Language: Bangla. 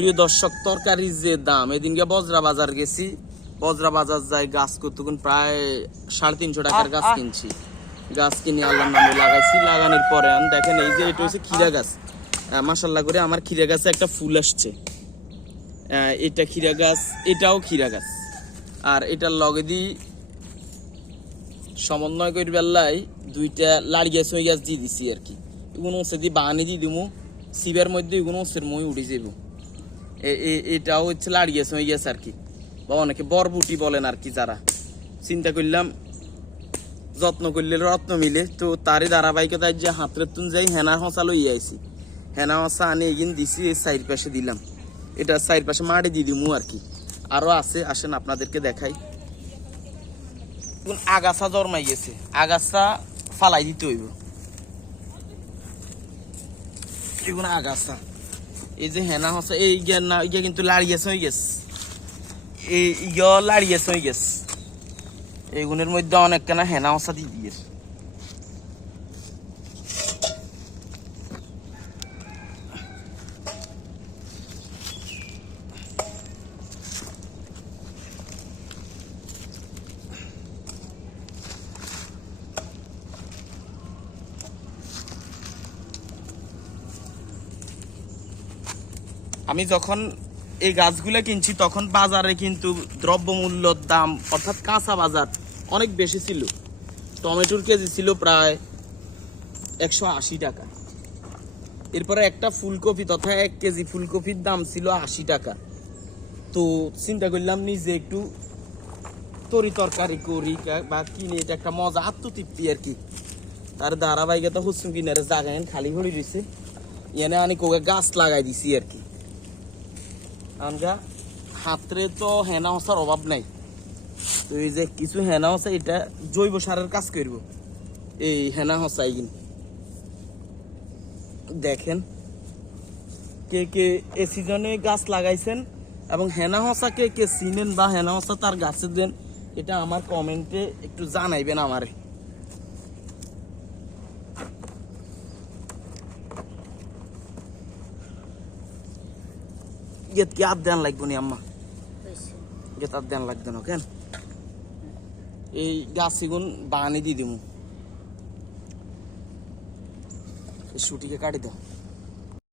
প্রিয় দর্শক, তরকারির যে দাম, এদিনকে বজরা বাজার গেছি, বজরা বাজার যাই গাছ কতক্ষণ প্রায় 350 টাকার গাছ কিনছি। গাছ কিনে আল্লাহর নামে লাগাইছি। লাগানোর পরে দেখেন এই যে এটা হচ্ছে ক্ষীরা গাছ। মাশাআল্লাহ করে আমার ক্ষীরা গাছে একটা ফুল আসছে। এটা ক্ষীরা গাছ, এটাও ক্ষীরা গাছ। আর এটার লগে দি সমন্বয় করি বেল্লাই দুইটা লাড়ি গাছ ওই গাছ দিয়ে দিছি আর কি। এগুলো হচ্ছে দিয়ে বাগানি দিয়ে দিব, সিবের মধ্যে এগুলো হচ্ছে মই উঠে যাব। এটাও হচ্ছে লাড়ি গাছ ওই গাছ আর কি, বা অনেকে বরবুটি বলেন আর কি। যারা চিন্তা করলাম যত্ন করলে রত্ন মিলে, তো তারই ধারাবাহিকতায় যে হাতের তুন যাই হেনা হসা লই আইছি। হেনা হসা আনে এগিন দিছি, এই সাইড পাশে দিলাম। এটা সাইড পাশে মাটি দিয়ে দিমু আর কি। আরো আছে, আসেন আপনাদেরকে দেখাই। আগাছা জন্মাই গেছে, আগাছা ফালাই দিতে হইব। এগুলো আগাছা, এই যে হেনা হসা এই জ্ঞান না, ইয়া কিন্তু লাড়িয়েছে হয়ে গেছে। এই ইয়া লাড়িয়েছে হয়ে গেছে। এইগুলোর মধ্যে অনেক কেনা হেনা হসা দিয়ে দিয়ে আমি যখন এই গাছগুলো কিনছি তখন বাজারে কিন্তু দ্রব্যমূল্যর দাম অর্থাৎ কাঁচা বাজার অনেক বেশি ছিল। টমেটোর কেজি ছিল প্রায় 180 টাকা। এরপরে একটা ফুলকপি তথা 1 কেজি ফুলকপির দাম ছিল 80 টাকা। তো চিন্তা করলাম নিজে একটু তরকারি করি বা কিনে, এটা একটা মজা, আত্মতৃপ্তি আর কি। তার ধারাবাহিকতা হচ্ছে কিনারে জায়গায় খালি হয়ে রয়েছে, এনে আমি কোকে গাছ লাগাই দিছি আর কি। আমরা হাতরে তো হেনা হসার অভাব নাই, তো এই যে কিছু হেনা হসা এটা জৈব সারের কাজ করব। এই হেনা হসাই কিন দেখেন কে কে এ সিজনে গাছ লাগাইছেন এবং হেনা হসা কে কে চিনেন বা হেনা হসা তার গাছে দেন, এটা আমার কমেন্টে একটু জানাইবেন আমারে। গেত কি আর দেন লাগবো নি আম্মা? গেত আর দেন লাগবে না কেন? এই গাছ এগুন বাগানে দিয়ে দিব। ছুটিকে কাটি দাও।